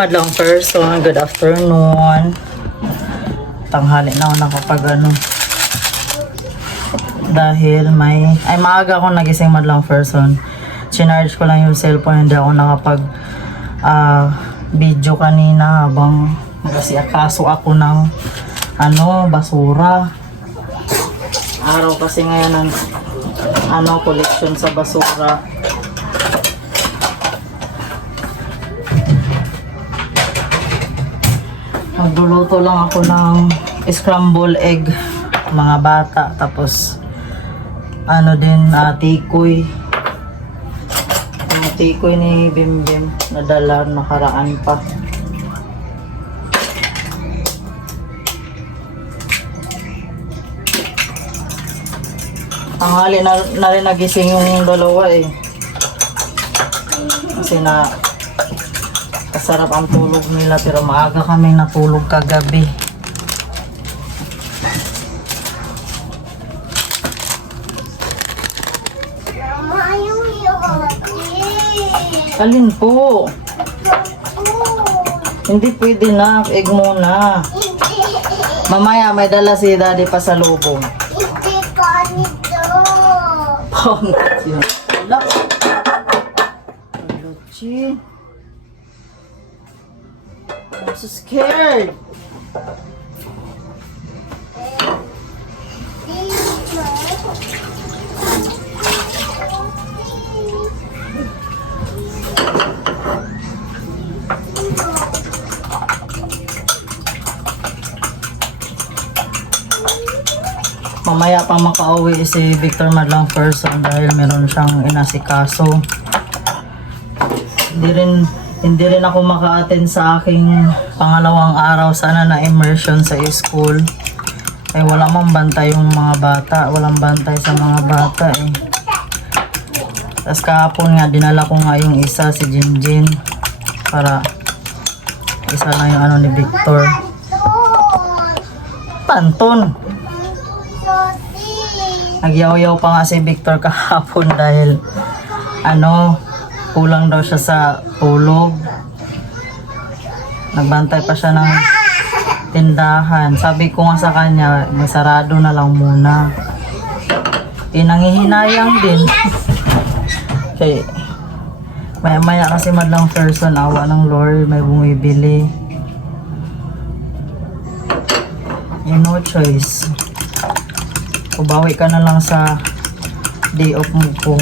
Madlang person, good afternoon. Tanghali na ako nakapag dahil maaga ako nagising madlang person. Sinarge ko lang yung cellphone, hindi ako nakapag video kanina habang nagasiakaso ako ng basura. Araw kasi ngayon ng collection sa basura. Magluluto lang ako ng scramble egg mga bata, tapos tikoy. Ang tikoy ni Bimbim nadala nakaraan pa. Tanghali na rin nagising yung dalawa kasi kasarap ang tulog nila, pero maaga kami natulog kagabi. Alin po? Hindi pwede na, egg muna. Mamaya may dala si daddy pa sa lubong. Hindi ka nito. Pangit yun. Wala. Luchi. I'm so scared. Mamaya pa makauwi si Victor madlang person dahil meron siyang inasikaso. Hindi rin ako maka-attend sa aking pangalawang araw sana na immersion sa school. Wala mang bantay yung mga bata. Walang bantay sa mga bata Tapos kahapon nga, dinala ko nga yung isa, si Jinjin. Para isa na yung ni Victor. Panton! Nagyaw-yaw pa nga si Victor kahapon dahil kulang daw siya sa tulog. Nagbantay pa siya ng tindahan. Sabi ko nga sa kanya, may sarado na lang muna. Nangihinayang din. Okay. Maya-maya kasi madlang person, awa ng Lord, may bumibili. No choice. Bawi ka na lang sa day off mo po.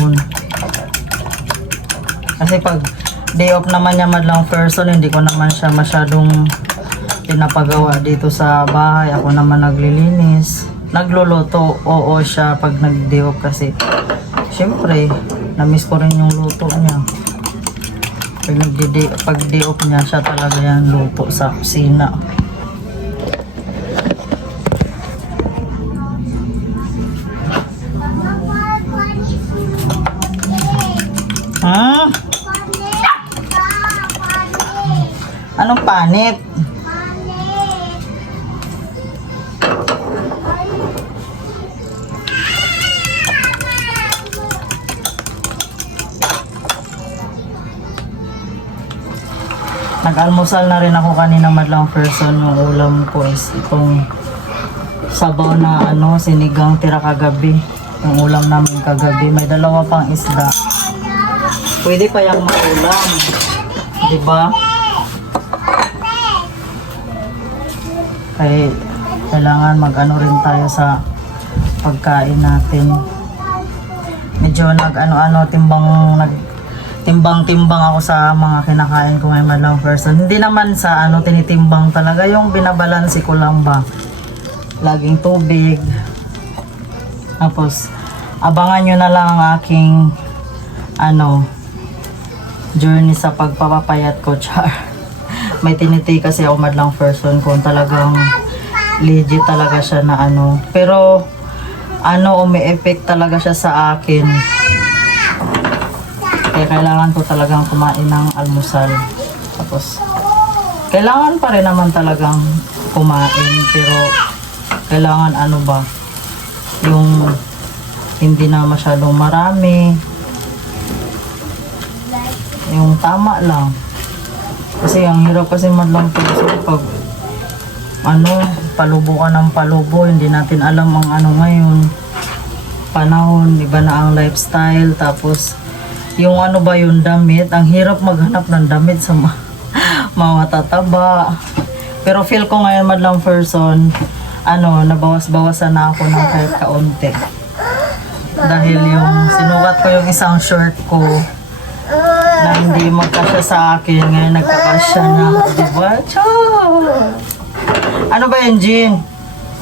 Kasi pag day off naman niya madlang person, hindi ko naman siya masyadong pinapagawa dito sa bahay. Ako naman naglilinis. Nagluluto, oo siya pag nag-day off kasi syempre, na-miss ko rin yung luto niya. Pag day off niya, siya talaga yan luto sa kusina. Anong panit? Nag-almusal na rin ako kanina madlang person. Yung ulam ko is itong sabaw na sinigang tira kagabi. Yung ulam namin kagabi. May dalawa pang isda. Pwede pa yung maulam. Diba? Kaya kailangan rin tayo sa pagkain natin. Medyo timbang-timbang ako sa mga kinakain ko ngayon madlang person. Hindi naman sa tinitimbang talaga, yung binabalansi ko lang ba. Laging tubig. Tapos abangan nyo na lang ang aking journey sa pagpapapayat ko, char. May tiniti kasi ako madlang person kung talagang legit talaga siya na pero umi-effect talaga siya sa akin. Kaya kailangan ko talagang kumain ng almusal. Tapos kailangan pa rin naman talagang kumain, pero kailangan yung hindi na masyadong marami, yung tama lang. Kasi ang hirap kasi madlang person pag palubo ka ng palubo, hindi natin alam ang ngayon panahon, iba na ang lifestyle, tapos yung yung damit, ang hirap maghanap ng damit sa matataba. Pero feel ko ngayon madlang person, nabawas-bawasan na ako ng kahit kaunti. Dahil yung sinukat ko yung isang short ko na hindi magkasya sa akin, ngayon nagkakasya na ako, diba? Ciao! Ano ba yan, Jean?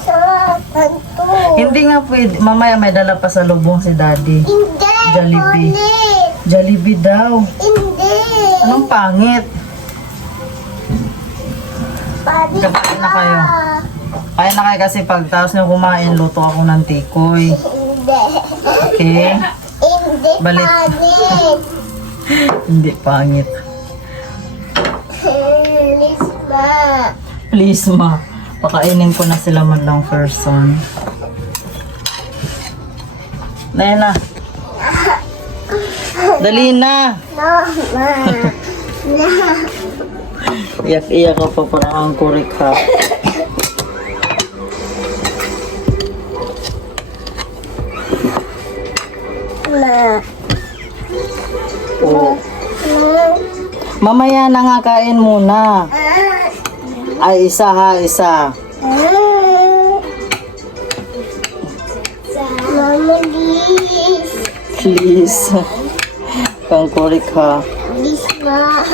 Sarap to. Hindi nga pwede. Mamaya may dala pa sa lubong si Daddy. Hindi. Jollibee. Ulit. Jollibee daw. Hindi. Anong pangit? Padi Kapain na kayo. Kaya na kayo kasi pagtapos nyo kumain, luto ako ng tikoy. Hindi. Okay? Hindi Balit. pangit. Hindi pangit. Lisma. Please, ma. Pakainin ko na sila man lang person. Nena. Dali na. Mama. Iyak-iyak ka pa parang ang kurik ha. Ma. Oh. Mamaya na nga kain muna. Ay, isa ha, isa. Mama, please. Please. Kang kurik ha. Lisma.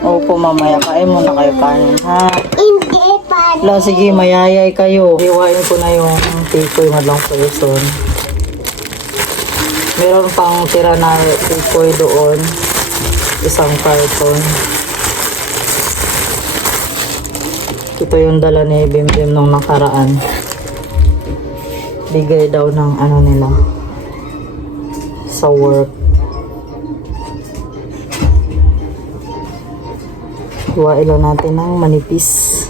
Opo, mamaya kain muna kayo kanin ha. Hindi pangit. Wala, sige, mayayay kayo. Hiwain ko na yung tikoy madlang person. Meron pang tira na tikoy doon. Isang karton. Ito yung dala ni Bim nung nakaraan. Bigay daw ng nila sa work. Hiwain lang natin ng manipis.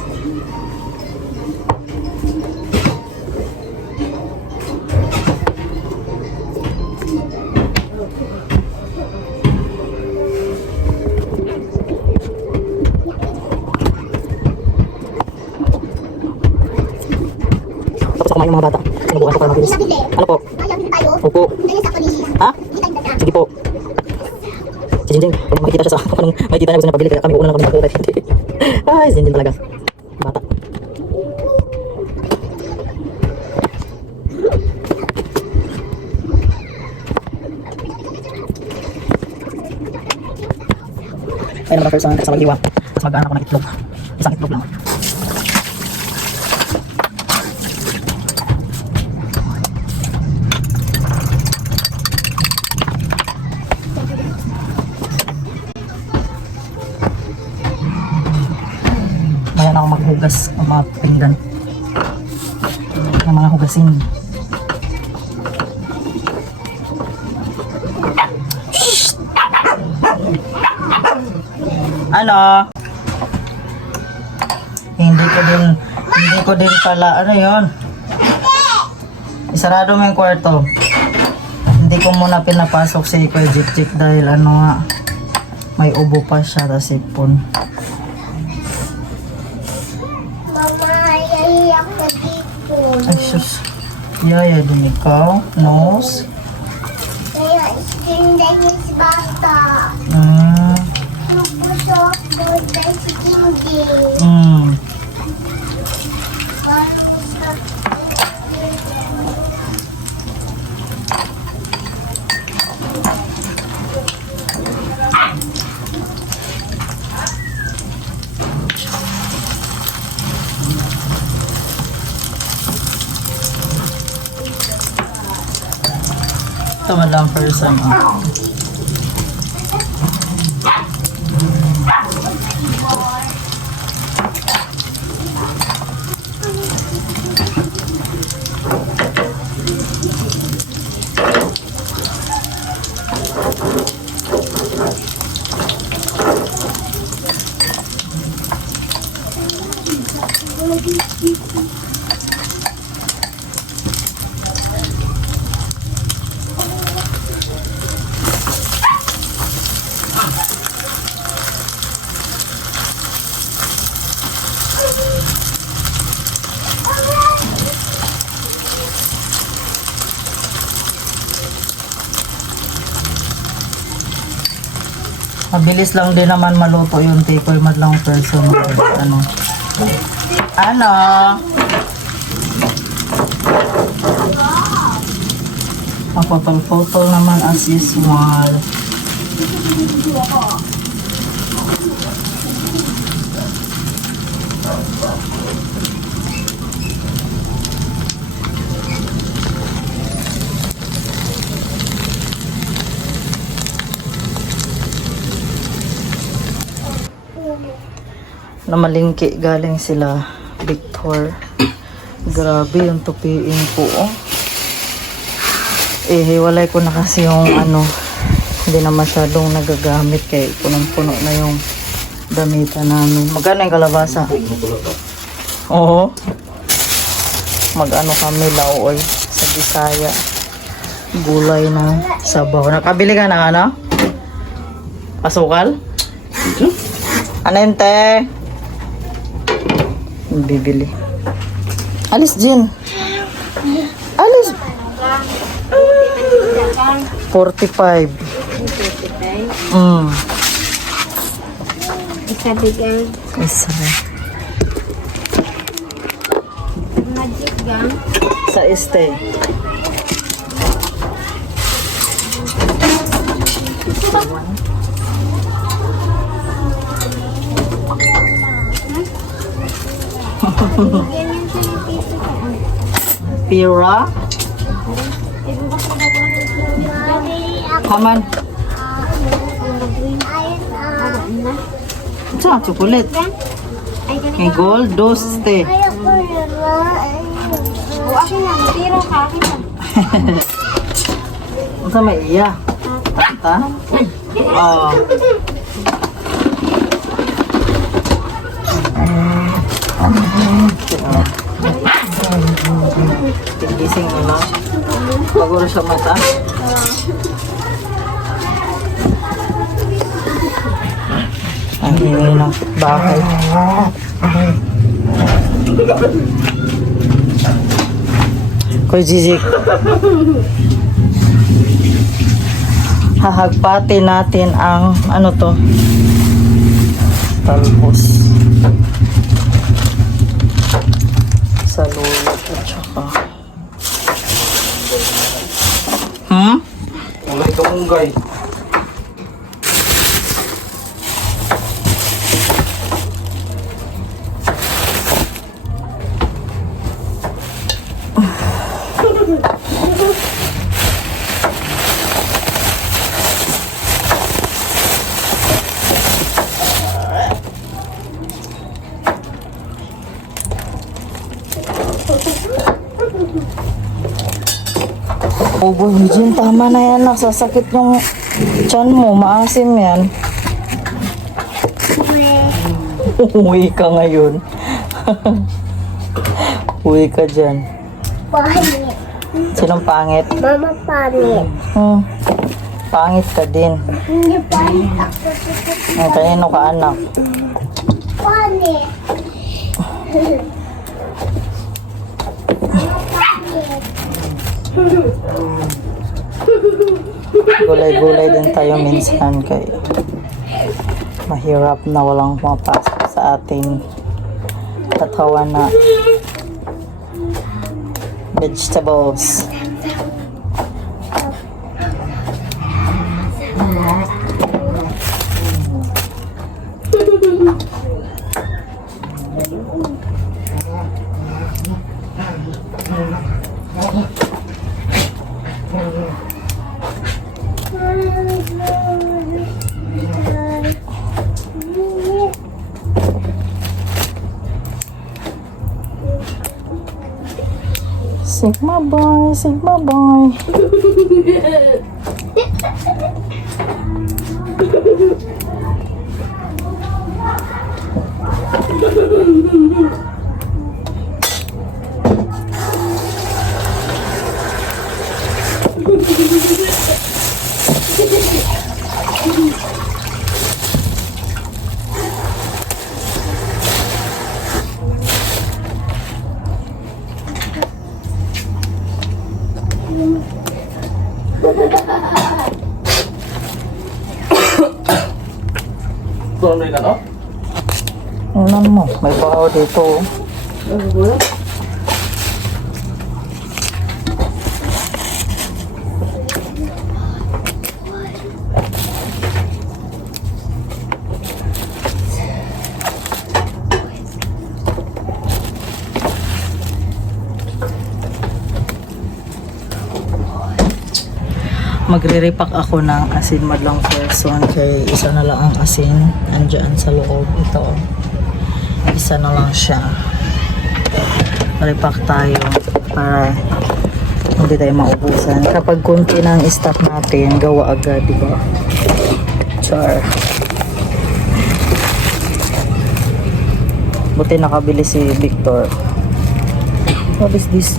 Tapos kumain yung mga bata. Sinubukan ko para mabilis. Ano po? Opo. Ha? Sige po. Si Jinjing, kung makikita siya sa kung makikita niya gusto niya pabili, kaya kami una lang kami nakakita. Ay, si Jinjing talaga. Bata. Ayun naman person, kasi mag-iwa. Tapos mag-aanak ko ng itlog. Isang itlog lang. Maya na ako maghugas ng mga pinggan. Ng mga hugasin. Ano? Hindi ko din pala, yon? Isarado mo yung kwarto. Hindi ko muna pinapasok si Kuya Jik dahil nga, may ubo pa siya, tas ipon. Mama, iyak ka dito. Ay, sus. Yaya din ikaw. Nose. Kaya istindanis bata. Puso ko dahil si Kindy. Tama lang person. Mabilis lang din naman maluto yung tikoy madlang person. Ano? Ano? Mapapal-photo naman as usual. Namalingki galing sila Victor. Grabe yung tupiin ko. Oh. Hiwalay ko na kasi yung hindi na masyadong nagagamit kay punong-puno na yung damitan namin. Magkano yung kalabasa? Oo. Kami laoy sa Bisaya. Gulay na sabaw. Nakabili ka ng ano? Asukal? Ano yun, te? Bibili. Alis, Jin. Alis. 45. Isa bigay. Isa. Magic gang. Sa este. Pira? Kaman. Sa chocolate. May gold, doste. Ayoko naman. Akin na, matiro ka. Akin na. Ano sa may iya? Ta? Oo. Tigising mo lang. Bago na siya mata. Ang ingay ng bakay. Koy Zizik. Hahagpati natin ang talbos. Saluyot at saka. Mulai kamunggay. Obo, Jin, tama na yan. Nasasakit yung tiyan mo. Maasim yan. Uwi ka ngayon. Uwi ka dyan. Pangit. Sinong pangit? Mama pangit. Pangit ka din. Hindi pangit ako. Kanino ka anak? Pangit. Gulay-gulay din tayo minsan kay mahirap na walang pumapasok sa ating katawan na vegetables. Sigma boy, Sigma boy. Ano mo? May bahaw dito. Magre-repack ako ng asin madlang person kay isa na lang ang asin andyan sa loob. Ito, isa na lang siya. Repack tayo para hindi tayo maubusan. Kapag kunti ng stock natin, gawa agad, di ba? Char. Buti nakabili si Victor. What is this?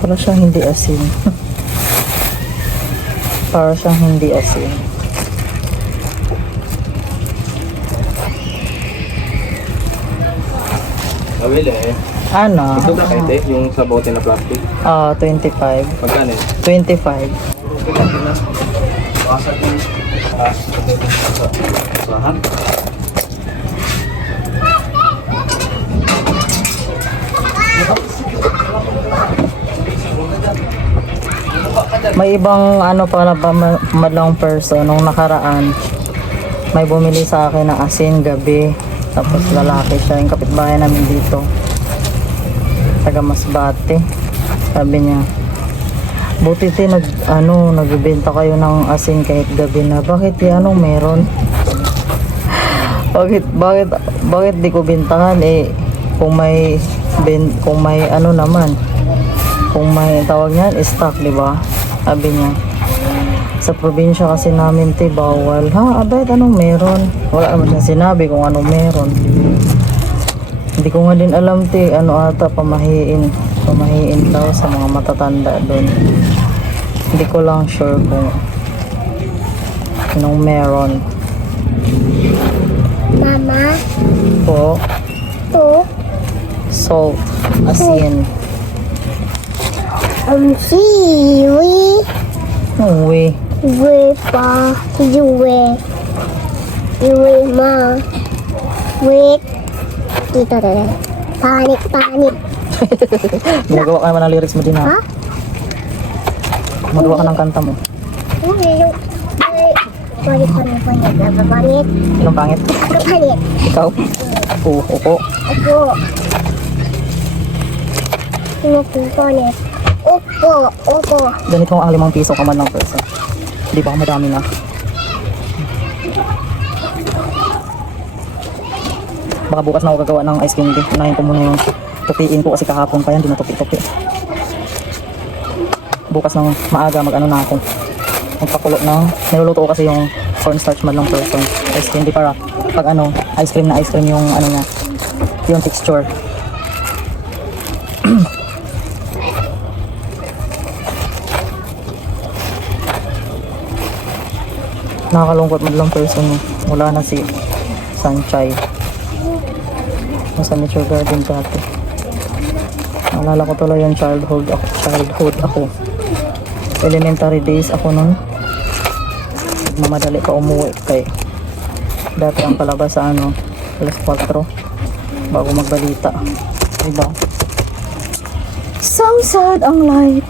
Para siyang hindi asin. Para siyang hindi asin. Mabili eh. Ano? Ito na kahit eh, yung sa bote na plastic. 25. Magkano eh? 25. Baka sa atin. Sahan. May ibang ano pala ba madlang person nung nakaraan. May bumili sa akin ng asin gabi. Tapos lalaki siya, yung kapitbahay namin dito. Taga Masbate. Sabi niya, buti nagbibenta kayo ng asin kahit gabi na. Bakit yan? Anong meron? bakit di ko bintahan eh kung may ano naman, kung may tawag niyan stock, di ba? Sabi niya, sa probinsya kasi namin te bawal. Ha, abay, anong meron? Wala naman siya sinabi kung anong meron. Hindi ko nga din alam te, ano ata pamahiin daw sa mga matatanda doon. Hindi ko lang sure kung anong meron. Mama, Po, to, salt, asin. siwi, Uwi. we pa, yue, ma, wait, dito dito, panik, Ginagawa ka naman ng lyrics mo din ha? ha? Magawa ka ng kanta mo. Hindi, yung, panik, Anong pangit? panik, Ikaw? Upo. ako, panik, opo, Ganito ang 5 piso ka man lang person. Hindi pa ako madami na. Baka bukas na ako gagawa ng ice candy. Unahin ko muna yung tupiin ko kasi kahapon pa yan, di na tupi-tupi. Bukas ng maaga mag-ano na ako. Magpakulo ng, niluluto ko kasi yung cornstarch man lang person. Ice candy para pag ano, ice cream yung ano niya, yung texture. Nakakalungkot madlang person eh. Wala na si Sanchay. Nasa Nature Garden dati. Naalala ko tuloy yung childhood ako. Elementary days ako nun. Mamadali pa umuwi kay dati ang palabas sa ano, alas 4 bago magbalita. Diba? So sad ang life.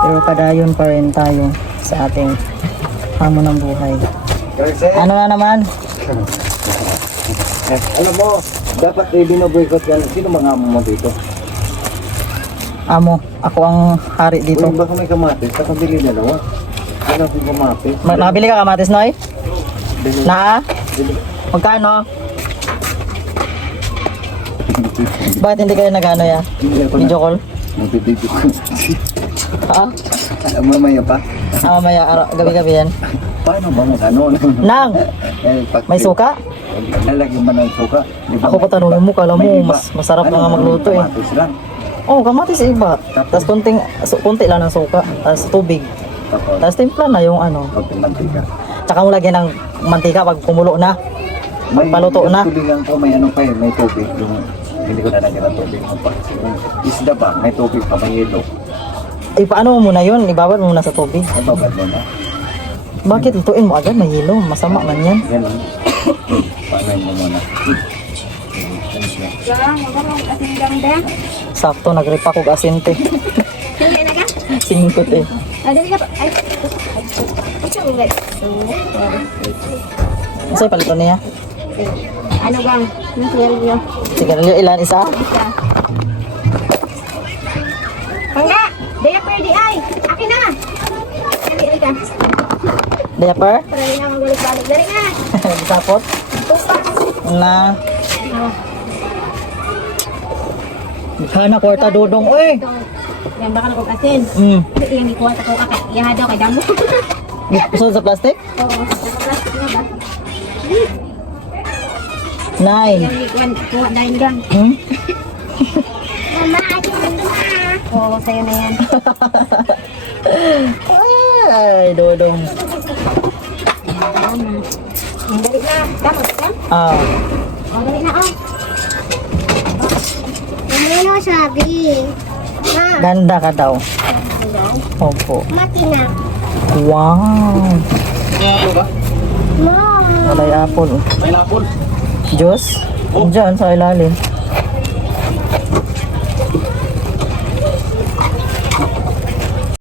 Pero padayon pa rin tayo sa ating hamon ng buhay. Ano na naman? Alam mo, dapat binoboycott yan. Sino mga amo mo dito? Amo, ako ang hari dito. Kung baka may kamatis, kakabili na lang. Ano kung kamatis? Nakabili ka kamatis, Noy? Bili. Na? Magkano? Bakit hindi kayo nag-ano ya? Video call? Magpipipip ko. Ha? Mamaya pa? Mamaya, gabi-gabi yan. Paano ba mag-ano? Nang! May suka? Lalagyan mo ng suka. Di ba? Ako pa tanongin mo, kala mo, May iba. masarap na nga magluto eh. Kamatis lang. Oh, kamatis iba. Tapos kunti lang ng suka. Tapos tubig. Tapos, Tapos timpla na yung ano. konting mantika. Tsaka mo lagyan ng mantika pag kumulo na. Paluto na. Tulingan ko, may ano pa eh, may tubig. Yung hindi ko nalagyan ng tubig. Yung isda pa, may tubig pa, may yelo. Paano mo muna yun? Ibabad mo muna sa tubig. Ay, babad mo na. Bakit lutuin mo agad? Mahilo. Masama man yan. Yan o. Paano mo muna. Lang, magkaroon kasi ganda. Sakto, nagripa ko asinte. Hindi na ka? Singkot eh. Dali ka pa. Ay, ito ang ganda. Sa'yo palito niya? Ano bang? Nasigalyo. Sigarilyo ilan isa? Isa. Pangga! Diaper di ay! Akin na! Dali ka. Diaper? Para rin na magbalik-balik. Dali na! Sapot? Tupak! Na. Hana kwarta dudong. Uy! Yan bakal ko asin. Yung ikuha sa ko kakay. Iyaha daw kay damo. Usod sa plastic? Oo. Plastic na ba? 9. Yung ikuha kuha dahil gang. Mama, akin na. Oo, sa'yo na yan. Ay, dudong. Dali na. Damo ka? Ah. O, dali na. Ano sabi? Ganda ka daw. Opo. Mati na. Wow. Ano ba? Mom. Walay apple. Pineapple. Diyos? Diyan sa ilalim.